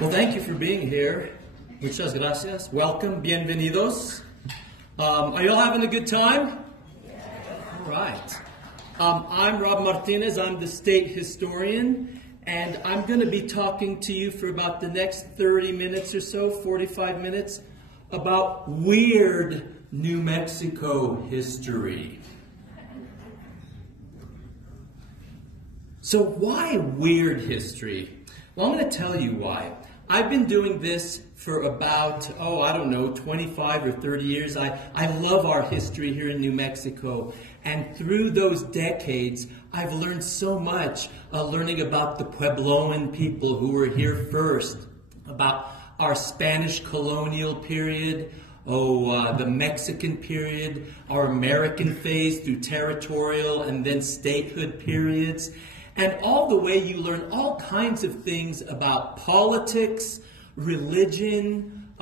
Well, thank you for being here. Muchas gracias. Welcome. Bienvenidos. Are you all having a good time? All right. I'm Rob Martinez. I'm the state historian, and I'm going to be talking to you for about the next 30 minutes or so, 45 minutes, about weird New Mexico history. So why weird history? Well, I'm going to tell you why. I've been doing this for about, 25 or 30 years. I love our history here in New Mexico. And through those decades, I've learned so much, learning about the Puebloan people who were here first, about our Spanish colonial period, the Mexican period, our American phase through territorial and then statehood periods. And all the way you learn all kinds of things about politics, religion,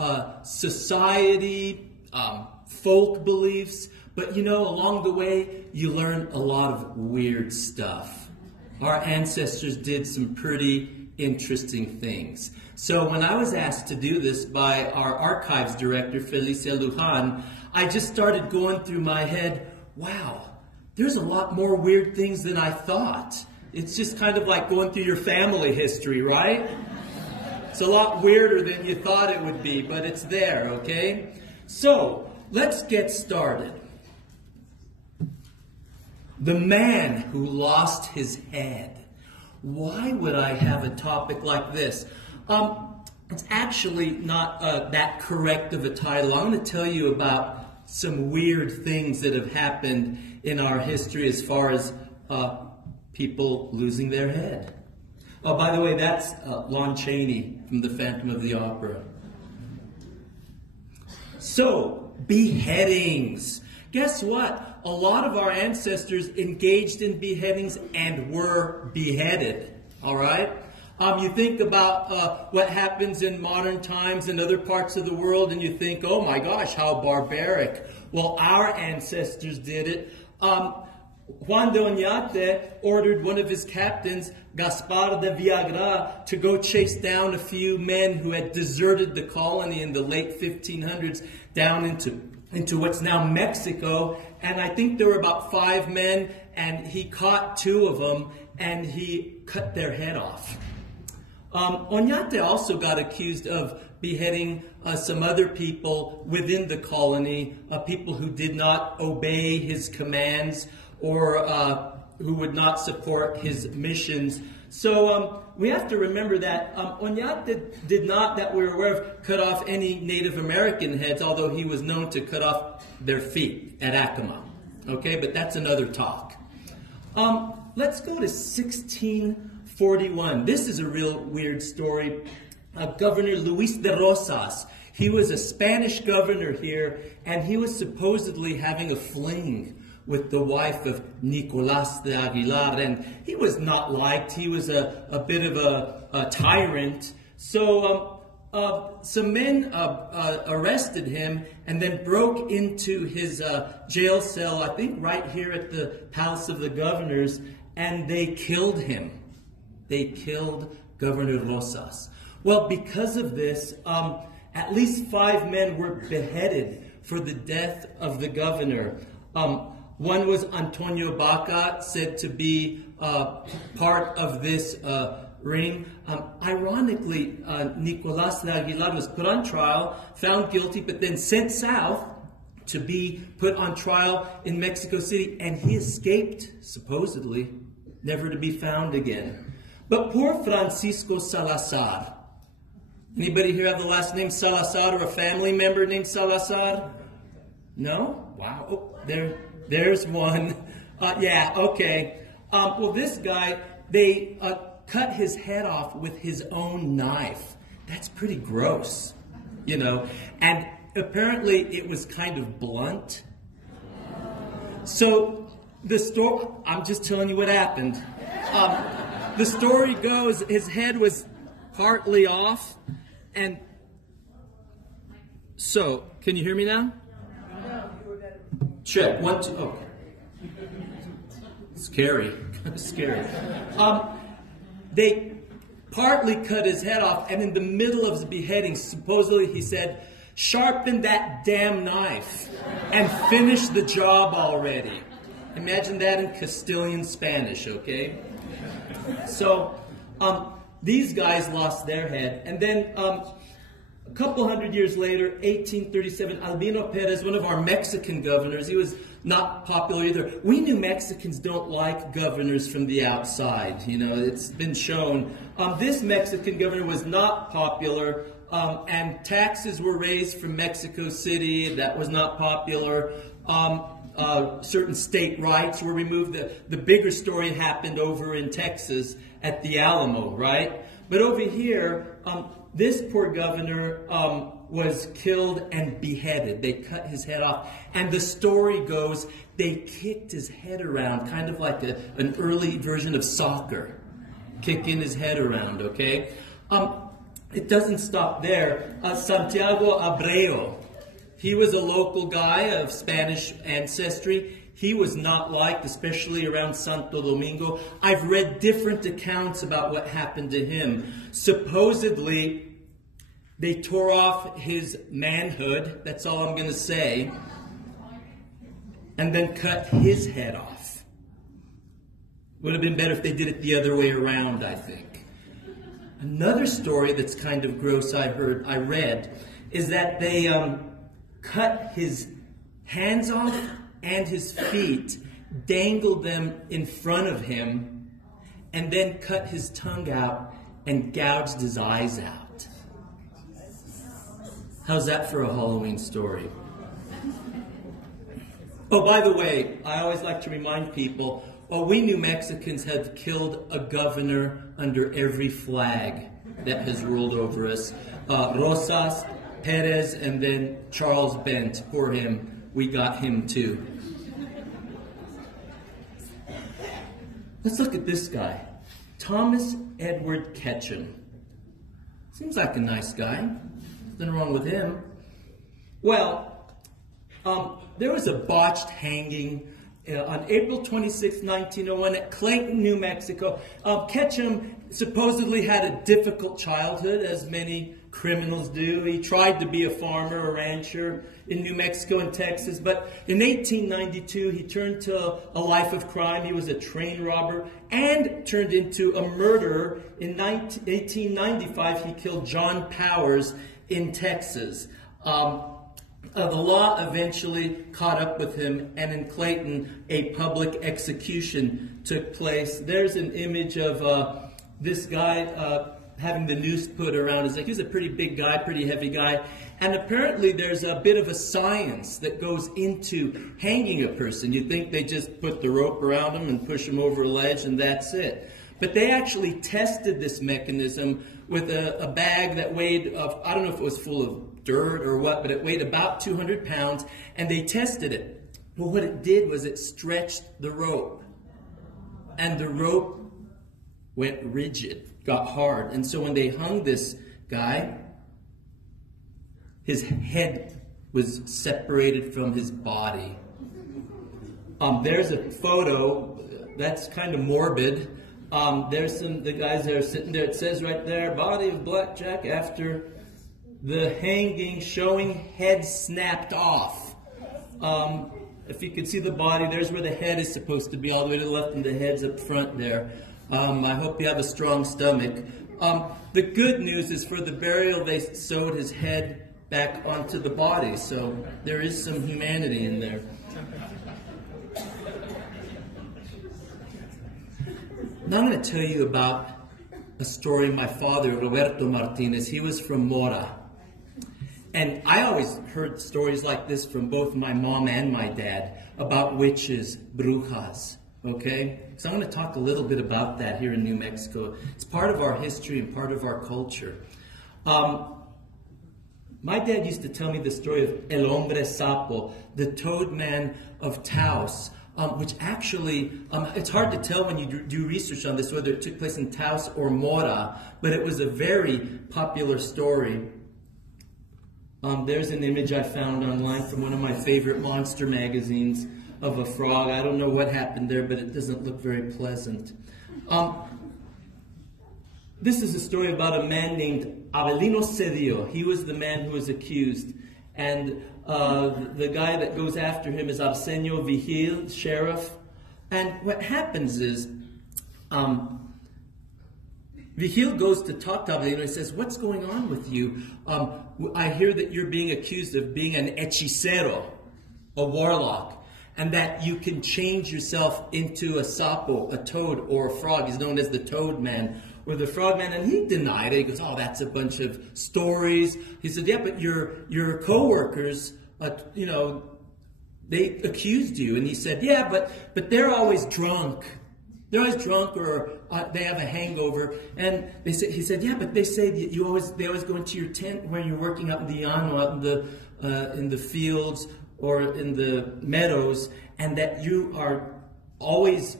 society, folk beliefs. But along the way, you learn a lot of weird stuff. Our ancestors did some pretty interesting things. So when I was asked to do this by our archives director, Felicia Lujan, I just started going through my head, wow, there's a lot more weird things than I thought. It's just kind of like going through your family history, right? It's a lot weirder than you thought it would be, but it's there, okay? So, let's get started. The man who lost his head. Why would I have a topic like this? It's actually not that correct of a title. I'm going to tell you about some weird things that have happened in our history as far as people losing their head. Oh, by the way, that's Lon Chaney from The Phantom of the Opera. So, beheadings. Guess what? A lot of our ancestors engaged in beheadings and were beheaded. All right? You think about what happens in modern times in other parts of the world, and you think, oh my gosh, how barbaric. Well, our ancestors did it. Juan de Oñate ordered one of his captains, Gaspar de Villagra, to go chase down a few men who had deserted the colony in the late 1500s down into what's now Mexico. And I think there were about 5 men, and he caught 2 of them, and he cut their head off. Oñate also got accused of beheading some other people within the colony, people who did not obey his commands, or who would not support his missions. So we have to remember that Oñate did not, that we're aware of, cut off any Native American heads, although he was known to cut off their feet at Acoma. Okay, but that's another talk. Let's go to 1641. This is a real weird story. Governor Luis de Rosas, he was a Spanish governor here, and he was supposedly having a fling with the wife of Nicolás de Aguilar, and he was not liked. He was a bit of a tyrant. So some men arrested him and then broke into his jail cell, I think right here at the Palace of the Governors, and they killed him. They killed Governor Rosas. Well, because of this, at least 5 men were beheaded for the death of the governor. One was Antonio Baca, said to be part of this ring. Ironically, Nicolás de Aguilar was put on trial, found guilty, but then sent south to be put on trial in Mexico City, and he escaped, supposedly, never to be found again. But poor Francisco Salazar. Anybody here have the last name Salazar or a family member named Salazar? No? Wow. Oh, there's one. Yeah, okay. Well, this guy, they cut his head off with his own knife. That's pretty gross, And apparently it was kind of blunt. So the story, I'm just telling you what happened. The story goes, his head was partly off. And so, can you hear me now? Check. 1, 2. Okay. Scary. Scary. They partly cut his head off, and in the middle of his beheading, supposedly he said, "Sharpen that damn knife and finish the job already." Imagine that in Castilian Spanish, okay? So, these guys lost their head. And then a couple hundred years later, 1837, Albino Perez, one of our Mexican governors, he was not popular either. We New Mexicans don't like governors from the outside. You know, it's been shown. This Mexican governor was not popular, and taxes were raised from Mexico City. That was not popular. Certain state rights were removed. The bigger story happened over in Texas at the Alamo, right? But over here, this poor governor was killed and beheaded. They cut his head off. And the story goes, they kicked his head around, kind of like an early version of soccer, kicking his head around, okay? It doesn't stop there. Santiago Abreu, he was a local guy of Spanish ancestry. He was not liked, especially around Santo Domingo. I've read different accounts about what happened to him. Supposedly, they tore off his manhood, that's all I'm going to say, and then cut his head off. Would have been better if they did it the other way around, I think. Another story that's kind of gross I read, is that they cut his hands off and his feet, dangled them in front of him, and then cut his tongue out and gouged his eyes out. How's that for a Halloween story? Oh, by the way, I always like to remind people, we New Mexicans have killed a governor under every flag that has ruled over us. Rosas, Perez, and then Charles Bent. Poor him. We got him too. Let's look at this guy. Thomas Edward Ketchum. Seems like a nice guy. Nothing wrong with him. Well, there was a botched hanging on April 26, 1901 at Clayton, New Mexico. Ketchum supposedly had a difficult childhood, as many criminals do. He tried to be a farmer, a rancher in New Mexico and Texas, but in 1892 he turned to a life of crime. He was a train robber and turned into a murderer. In 1895 he killed John Powers in Texas. The law eventually caught up with him, and in Clayton a public execution took place. There's an image of this guy having the noose put around his neck. He's a pretty big guy, pretty heavy guy. And apparently there's a bit of a science that goes into hanging a person. You'd think they just put the rope around him and push him over a ledge and that's it. But they actually tested this mechanism with a bag that weighed, I don't know if it was full of dirt or what, but it weighed about 200 pounds, and they tested it. Well, what it did was it stretched the rope, and the rope went rigid, got hard. And so when they hung this guy, his head was separated from his body. There's a photo that's kind of morbid. There's the guys that are sitting there. It says right there, body of Blackjack after the hanging, showing head snapped off. If you can see the body, there's where the head is supposed to be, all the way to the left, and the head's up front there. I hope you have a strong stomach. The good news is for the burial, they sewed his head back onto the body, so there is some humanity in there. Now I'm going to tell you about a story of my father, Roberto Martinez. He was from Mora. And I always heard stories like this from both my mom and my dad about witches, brujas, okay? So I'm going to talk a little bit about that here in New Mexico. It's part of our history and part of our culture. My dad used to tell me the story of El Hombre Sapo, the toad man of Taos, which actually, it's hard to tell when you do research on this whether it took place in Taos or Mora, but it was a very popular story. There's an image I found online from one of my favorite monster magazines of a frog. I don't know what happened there, but it doesn't look very pleasant. This is a story about a man named Avelino Cedillo. He was the man who was accused. And the guy that goes after him is Arsenio Vigil, sheriff. And what happens is, Vigil goes to talk to Avelino. He says, "What's going on with you? I hear that you're being accused of being an hechicero, a warlock, and that you can change yourself into a sapo, a toad, or a frog." He's known as the Toad Man or the Frog Man, and he denied it. He goes, "Oh, that's a bunch of stories." He said, "Yeah, but your co-workers, they accused you." And he said, "Yeah, but they're always drunk. They're always drunk, or they have a hangover." And he said, "Yeah, but they say that they always go into your tent when you're working out in the llano, out in the fields or in the meadows, and that you are always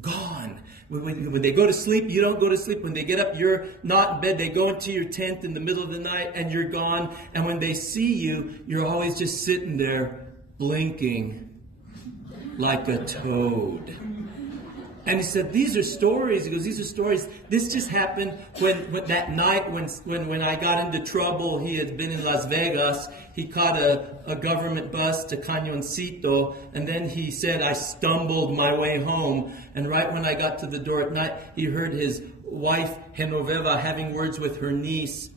gone. When they go to sleep, you don't go to sleep. When they get up, you're not in bed. They go into your tent in the middle of the night, and you're gone. And when they see you, you're always just sitting there blinking like a toad." And he said, "These are stories." He goes, "These are stories. This just happened when that night when I got into trouble." He had been in Las Vegas. He caught a government bus to Cañoncito, and then he said, "I stumbled my way home." And right when I got to the door at night, he heard his wife, Genoveva, having words with her niece,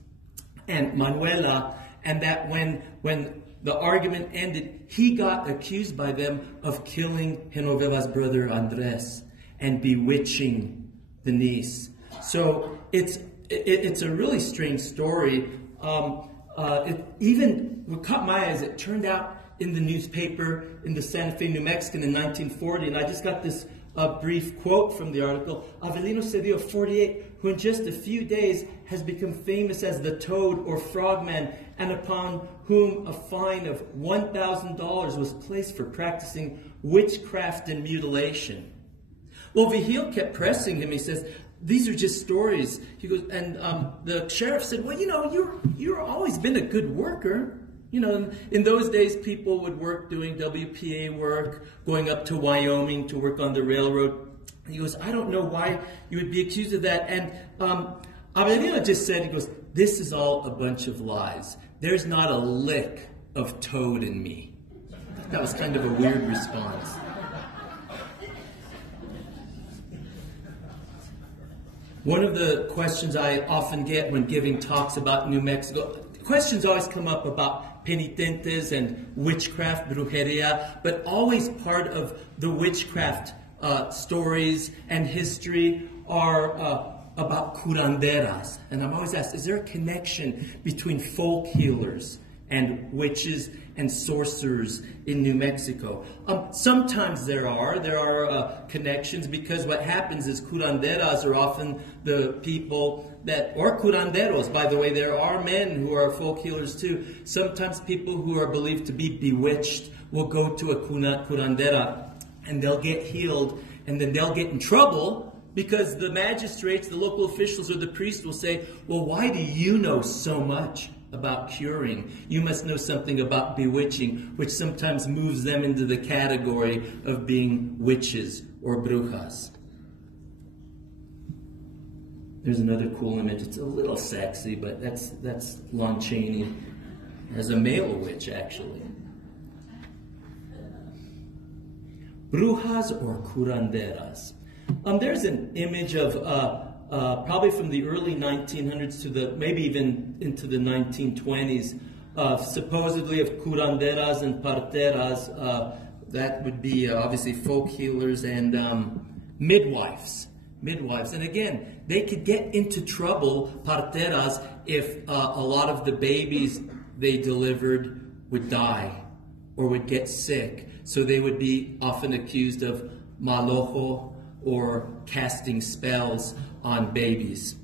and Manuela, and that when the argument ended, he got accused by them of killing Genoveva's brother, Andres, and bewitching the niece. So it's a really strange story. What caught my eye is it turned out in the newspaper in the Santa Fe, New Mexican in 1940, and I just got this brief quote from the article. Avelino Cedillo, 48, who in just a few days has become famous as the Toad or Frogman, and upon whom a fine of $1,000 was placed for practicing witchcraft and mutilation. Well, Vigil kept pressing him. He says, "These are just stories." He goes, and the sheriff said, "Well, you're always been a good worker. In those days, people would work doing WPA work, going up to Wyoming to work on the railroad." He goes, "I don't know why you would be accused of that." And Avelino just said, he goes, "This is all a bunch of lies. There's not a lick of toad in me." That was kind of a weird response. One of the questions I often get when giving talks about New Mexico, questions always come up about penitentes and witchcraft, brujeria, but always part of the witchcraft stories and history are about curanderas. And I'm always asked, is there a connection between folk healers and witches and sorcerers in New Mexico? Sometimes there are connections, because what happens is curanderas are often the people that, or curanderos, by the way, there are men who are folk healers too. Sometimes people who are believed to be bewitched will go to a curandera and they'll get healed, and then they'll get in trouble because the magistrates, the local officials, or the priest will say, "Well, why do you know so much about curing? You must know something about bewitching," which sometimes moves them into the category of being witches or brujas. There's another cool image. It's a little sexy, but that's Lon Chaney as a male witch, actually. Brujas or curanderas. There's an image of probably from the early 1900s to maybe even into the 1920s, supposedly of curanderas and parteras. That would be obviously folk healers and midwives. And again, they could get into trouble, parteras, if a lot of the babies they delivered would die or would get sick. So they would be often accused of mal ojo, or casting spells on babies.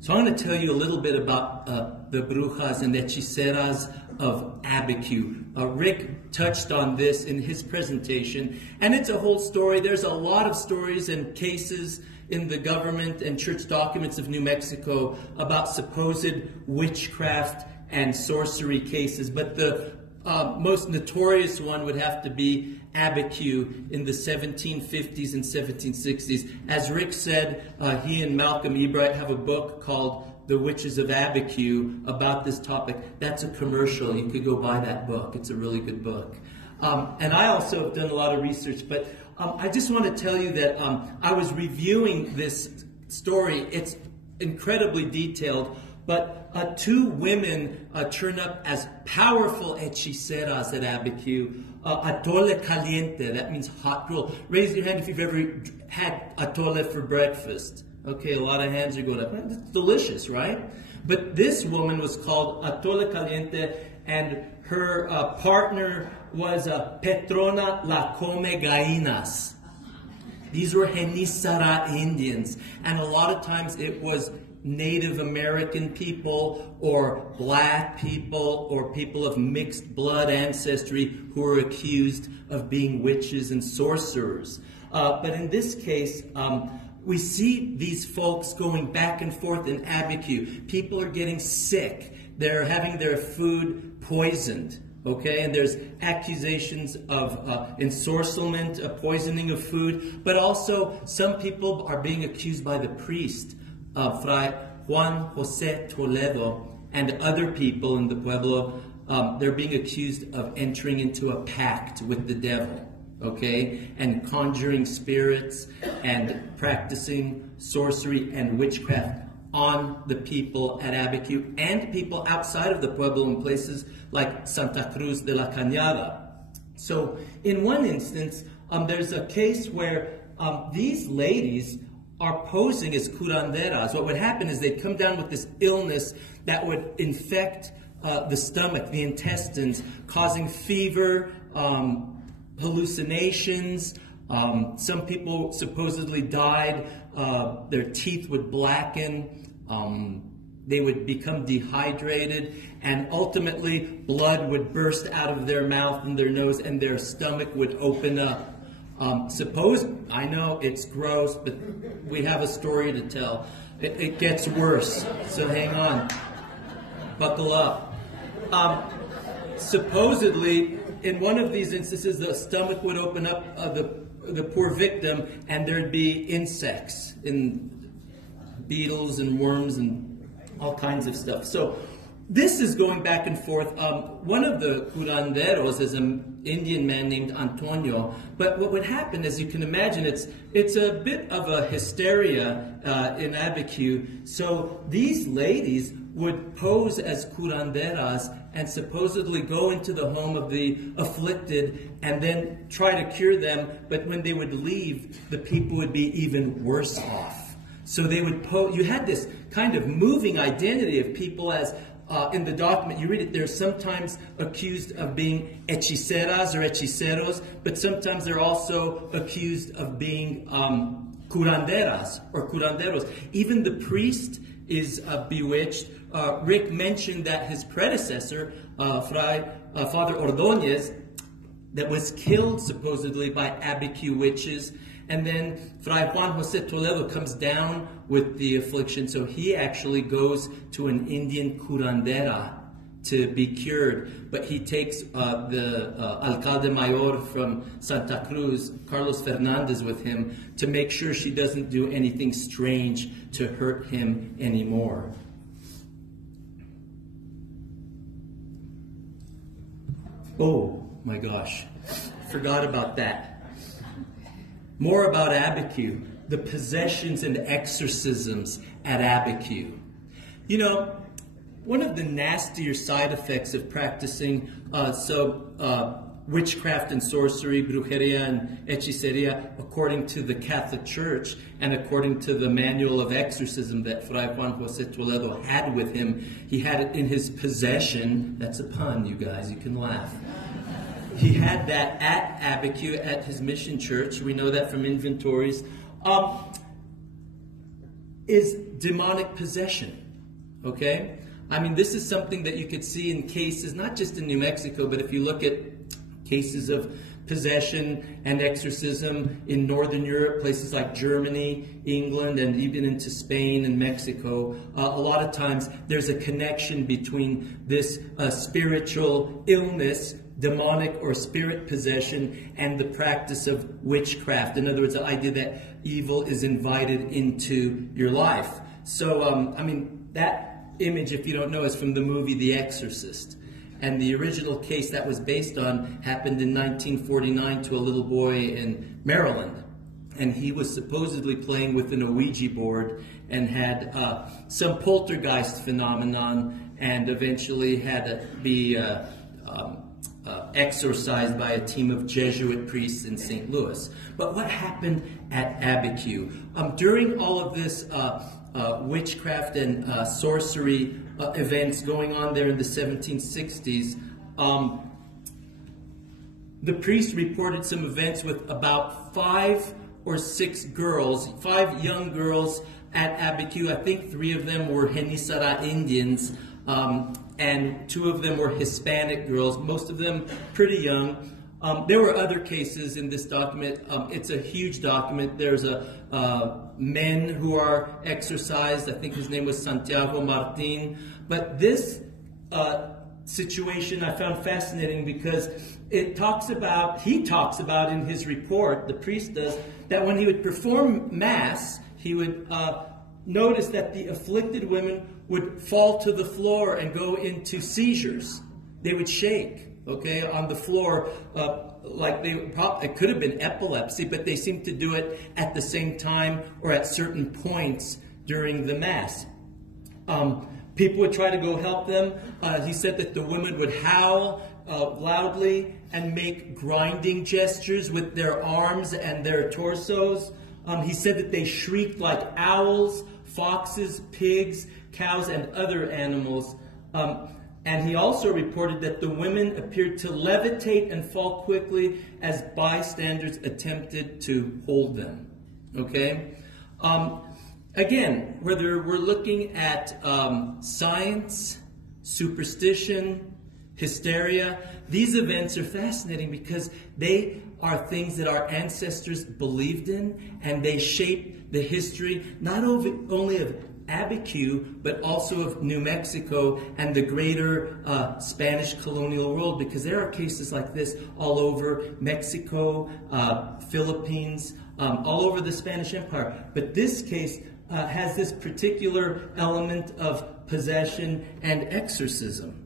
So I'm going to tell you a little bit about the brujas and hechiceras of Abiquiu. Rick touched on this in his presentation, and it's a whole story. There's a lot of stories and cases in the government and church documents of New Mexico about supposed witchcraft and sorcery cases, but the most notorious one would have to be Abiquiu in the 1750s and 1760s. As Rick said, he and Malcolm Ebright have a book called The Witches of Abiquiu about this topic. That's a commercial. You could go buy that book. It's a really good book. And I also have done a lot of research, but I just want to tell you that I was reviewing this story. It's incredibly detailed, but two women turn up as powerful hechiceras at Abiquiu. Atole caliente, that means hot gruel. Raise your hand if you've ever had atole for breakfast. Okay, a lot of hands are going up. It's delicious, right? But this woman was called Atole Caliente, and her partner was Petrona La Come Gainas. These were Genisara Indians, and a lot of times it was Native American people or black people or people of mixed blood ancestry who were accused of being witches and sorcerers. But in this case, we see these folks going back and forth in Abiquiu. People are getting sick. They're having their food poisoned. Okay, and there's accusations of ensorcelment, poisoning of food, but also some people are being accused by the priest, Fray Juan Jose Toledo, and other people in the pueblo. They're being accused of entering into a pact with the devil, okay, and conjuring spirits and practicing sorcery and witchcraft on the people at Abiquiu and people outside of the pueblo in places like Santa Cruz de la Cañada. So in one instance, there's a case where these ladies are posing as curanderas. What would happen is they'd come down with this illness that would infect the stomach, the intestines, causing fever, hallucinations. Some people supposedly died. Their teeth would blacken. They would become dehydrated, and ultimately blood would burst out of their mouth and their nose, and their stomach would open up. I know it's gross, but we have a story to tell. It gets worse, so hang on. Buckle up. Supposedly, in one of these instances, the stomach would open up the poor victim, and there'd be insects, beetles and worms and all kinds of stuff. So this is going back and forth. One of the curanderos is an Indian man named Antonio. But what would happen, as you can imagine, it's a bit of a hysteria in Abiquiu. So these ladies would pose as curanderas and supposedly go into the home of the afflicted and then try to cure them. But when they would leave, the people would be even worse off. So they would you had this kind of moving identity of people as, in the document, you read it, they're sometimes accused of being hechiceras or hechiceros, but sometimes they're also accused of being curanderas or curanderos. Even the priest is bewitched. Rick mentioned that his predecessor, Father Ordóñez, that was killed supposedly by Abiquiu witches. And then Fray Juan Jose Toledo comes down with the affliction, so he actually goes to an Indian curandera to be cured. But he takes the alcalde mayor from Santa Cruz, Carlos Fernandez, with him to make sure she doesn't do anything strange to hurt him anymore. Oh my gosh, forgot about that. More about Abiquiu, the possessions and exorcisms at Abiquiu. You know, one of the nastier side effects of practicing witchcraft and sorcery, brujeria and hechiceria, according to the Catholic Church and according to the manual of exorcism that Fray Juan Jose Toledo had with him, he had it in his possession. That's a pun, you guys, you can laugh. He had that at Abiquiu, at his mission church. We know that from inventories. Is demonic possession. Okay? I mean, this is something that you could see in cases, not just in New Mexico, but if you look at cases of possession and exorcism in Northern Europe, places like Germany, England, and even into Spain and Mexico, a lot of times there's a connection between this spiritual illness demonic or spirit possession and the practice of witchcraft. In other words, the idea that evil is invited into your life. So, I mean, that image, if you don't know, is from the movie The Exorcist. And the original case that was based on happened in 1949 to a little boy in Maryland. And he was supposedly playing with an Ouija board and had some poltergeist phenomenon, and eventually had to be exorcised by a team of Jesuit priests in St. Louis. But what happened at Abiquiu? During all of this witchcraft and sorcery events going on there in the 1760s, the priest reported some events with about 5 or 6 girls, 5 young girls at Abiquiu. I think 3 of them were Genisara Indians, and 2 of them were Hispanic girls, most of them pretty young. There were other cases in this document. It's a huge document. There's men who are exorcised. I think his name was Santiago Martin. But this situation I found fascinating because he talks about in his report, the priest does, that when he would perform Mass, he would notice that the afflicted women would fall to the floor and go into seizures. They would shake, okay, on the floor, like it could have been epilepsy, but they seemed to do it at the same time or at certain points during the Mass. People would try to go help them. He said that the women would howl loudly and make grinding gestures with their arms and their torsos. He said that they shrieked like owls, foxes, pigs, cows, and other animals. And he also reported that the women appeared to levitate and fall quickly as bystanders attempted to hold them. Okay? Again, whether we're looking at science, superstition, hysteria, these events are fascinating because they are things that our ancestors believed in, and they shape the history not only of Abiquiu, but also of New Mexico and the greater Spanish colonial world, because there are cases like this all over Mexico, Philippines, all over the Spanish Empire. But this case has this particular element of possession and exorcism.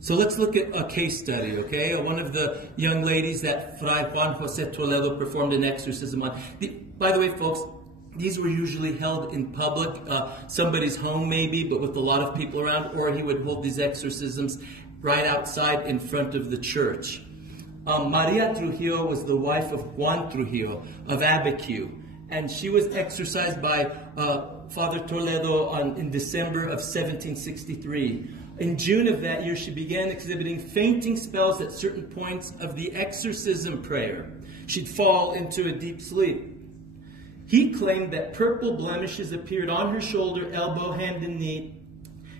So let's look at a case study, okay? One of the young ladies that Fray Juan José Toledo performed an exorcism on. By the way, folks, these were usually held in public, somebody's home maybe, but with a lot of people around, or he would hold these exorcisms right outside in front of the church. Maria Trujillo was the wife of Juan Trujillo of Abiquiu, and she was exorcised by Father Toledo in December of 1763. In June of that year, she began exhibiting fainting spells at certain points of the exorcism prayer. She'd fall into a deep sleep. He claimed that purple blemishes appeared on her shoulder, elbow, hand, and knee.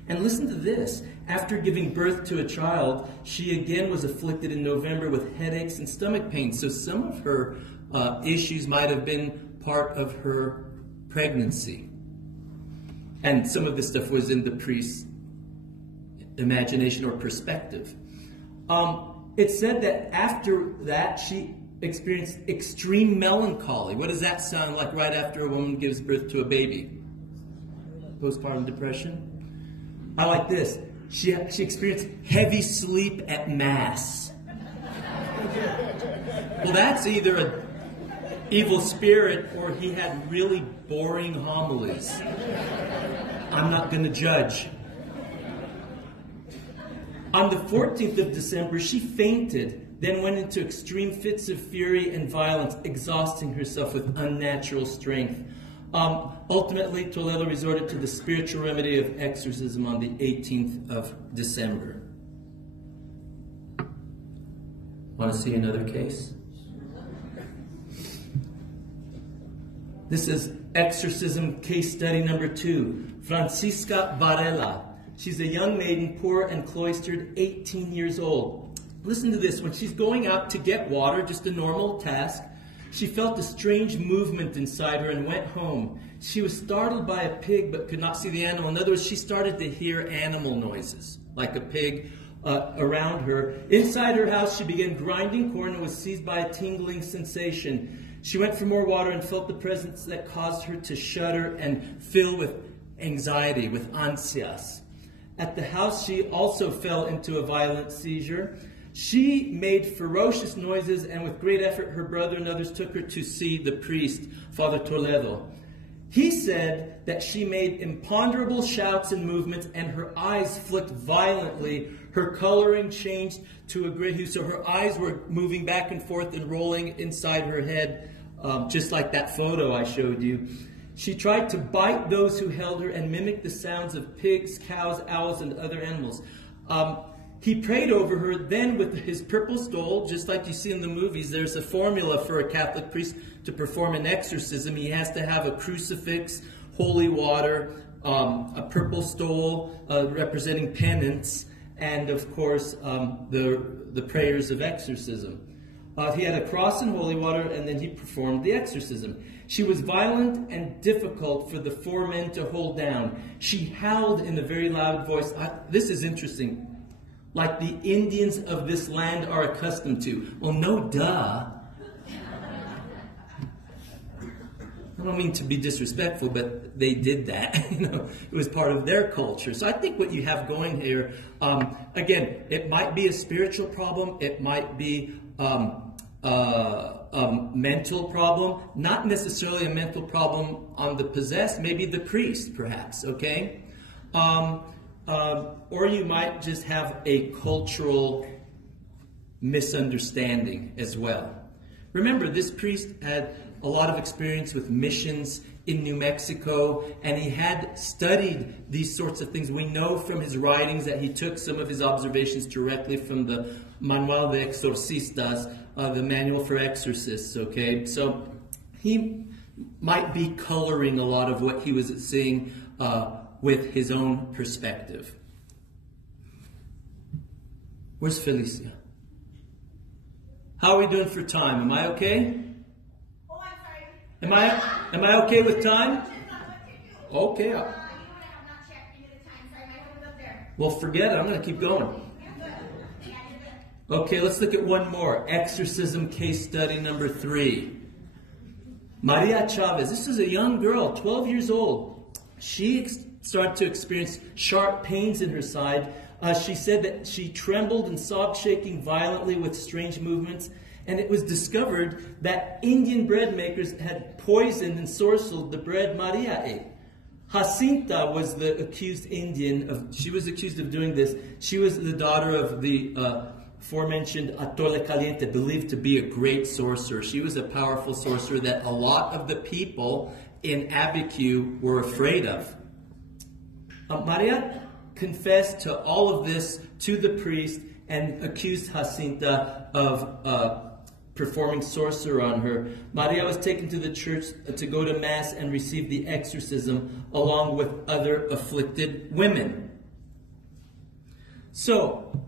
And listen to this. After giving birth to a child, she again was afflicted in November with headaches and stomach pain. So some of her issues might have been part of her pregnancy. And some of this stuff was in the priest's imagination or perspective. It said that after that, she experienced extreme melancholy. What does that sound like right after a woman gives birth to a baby? Postpartum depression. I like this. She experienced heavy sleep at Mass. Well, that's either an evil spirit or he had really boring homilies. I'm not going to judge. On the 14th of December, she fainted, then went into extreme fits of fury and violence, exhausting herself with unnatural strength. Ultimately, Toledo resorted to the spiritual remedy of exorcism on the 18th of December. Want to see another case? This is exorcism case study number 2. Francisca Varela. She's a young maiden, poor and cloistered, 18 years old. Listen to this. When she's going out to get water, just a normal task, she felt a strange movement inside her and went home. She was startled by a pig but could not see the animal. In other words, she started to hear animal noises, like a pig around her. Inside her house, she began grinding corn and was seized by a tingling sensation. She went for more water and felt the presence that caused her to shudder and fill with anxiety, with ansias. At the house, she also fell into a violent seizure. She made ferocious noises, and with great effort, her brother and others took her to see the priest, Father Toledo. He said that she made imponderable shouts and movements, and her eyes flicked violently. Her coloring changed to a gray hue, so her eyes were moving back and forth and rolling inside her head, just like that photo I showed you. She tried to bite those who held her and mimic the sounds of pigs, cows, owls, and other animals. He prayed over her. Then with his purple stole, just like you see in the movies, there's a formula for a Catholic priest to perform an exorcism. He has to have a crucifix, holy water, a purple stole representing penance, and of course the prayers of exorcism. He had a cross and holy water, and then he performed the exorcism. She was violent and difficult for the four men to hold down. She howled in a very loud voice. This is interesting. Like the Indians of this land are accustomed to. Well, no duh. I don't mean to be disrespectful, but they did that. It was part of their culture. So I think what you have going here, again, it might be a spiritual problem. It might be a mental problem. Not necessarily a mental problem on the possessed. Maybe the priest, perhaps. Okay. Or you might just have a cultural misunderstanding as well. Remember, this priest had a lot of experience with missions in New Mexico, and he had studied these sorts of things. We know from his writings that he took some of his observations directly from the Manual de Exorcistas, the manual for exorcists, okay? So he might be coloring a lot of what he was seeing with his own perspective. Where's Felicia? How are we doing for time? Am I okay? Oh, I'm sorry. Am I okay with time? Okay. You know what? I have not checked into the time. Sorry, my phone was up there. Well, forget it. I'm going to keep going. Okay, let's look at one more. Exorcism case study number 3. Maria Chavez. This is a young girl, 12 years old. She started to experience sharp pains in her side. She said that she trembled and sobbed, shaking violently with strange movements. And it was discovered that Indian bread makers had poisoned and sorcered the bread Maria ate. Jacinta was the accused Indian. She was accused of doing this. She was the daughter of the aforementioned Atole Caliente, believed to be a great sorcerer. She was a powerful sorcerer that a lot of the people in Abiquiu were afraid of. Maria confessed to all of this to the priest and accused Jacinta of performing sorcery on her. Maria was taken to the church to go to Mass and receive the exorcism along with other afflicted women. So,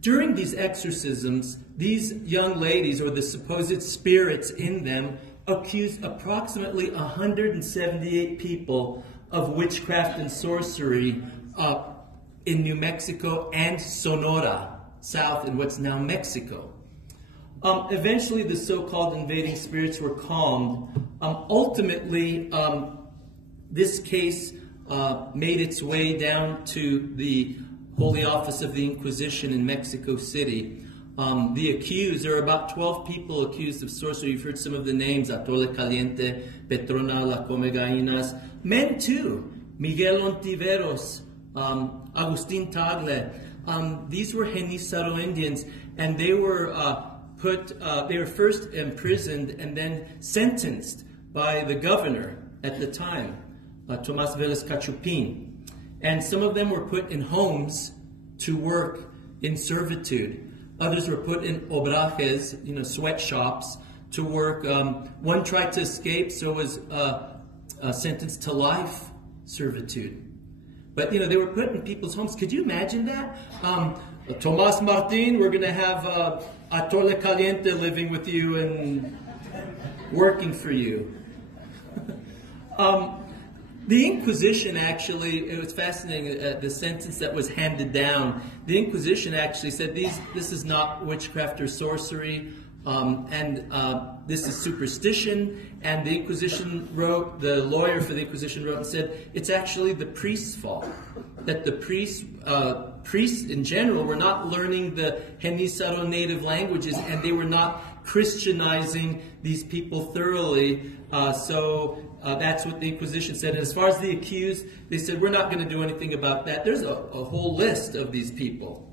during these exorcisms, these young ladies, or the supposed spirits in them, accused approximately 178 people of witchcraft and sorcery in New Mexico and Sonora, south in what's now Mexico. Eventually, the so-called invading spirits were calmed. Ultimately, this case made its way down to the Holy Office of the Inquisition in Mexico City. The accused, there are about 12 people accused of sorcery. You've heard some of the names: Atole Caliente, Petrona, La Come Gallinas. Men too: Miguel Ontiveros, Agustin Tagle. These were Genízaro Indians, and they were they were first imprisoned and then sentenced by the governor at the time, Tomás Vélez Cachupín. And some of them were put in homes to work in servitude. Others were put in obrajes, sweatshops, to work. One tried to escape, so was sentenced to life servitude. But, they were put in people's homes. Could you imagine that? Tomás Martín, we're going to have Atole Caliente living with you and working for you. The Inquisition actually, it was fascinating, the sentence that was handed down. The Inquisition actually said this is not witchcraft or sorcery, and this is superstition. And the Inquisition wrote, the lawyer for the Inquisition wrote and said, it's actually the priest's fault. That the priests in general were not learning the Genízaro native languages, and they were not Christianizing these people thoroughly. So that's what the Inquisition said. And as far as the accused, they said, we're not going to do anything about that. There's a whole list of these people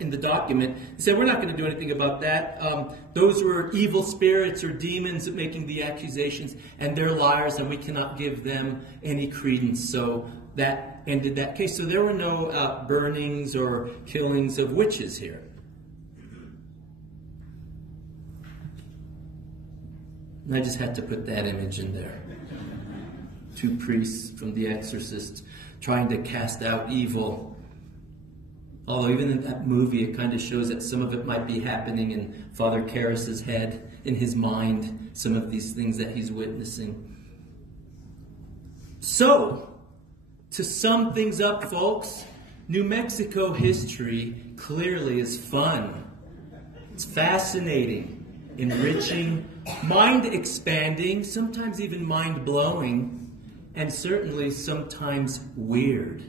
in the document. They said, we're not going to do anything about that. Those were evil spirits or demons making the accusations, and they're liars, and we cannot give them any credence. So that ended that case. So there were no burnings or killings of witches here. And I just had to put that image in there. Two priests from The Exorcist trying to cast out evil. Although even in that movie, it kind of shows that some of it might be happening in Father Karras's head, in his mind, some of these things that he's witnessing. So, to sum things up, folks, New Mexico history clearly is fun. It's fascinating, enriching, mind-expanding, sometimes even mind-blowing, and certainly sometimes weird.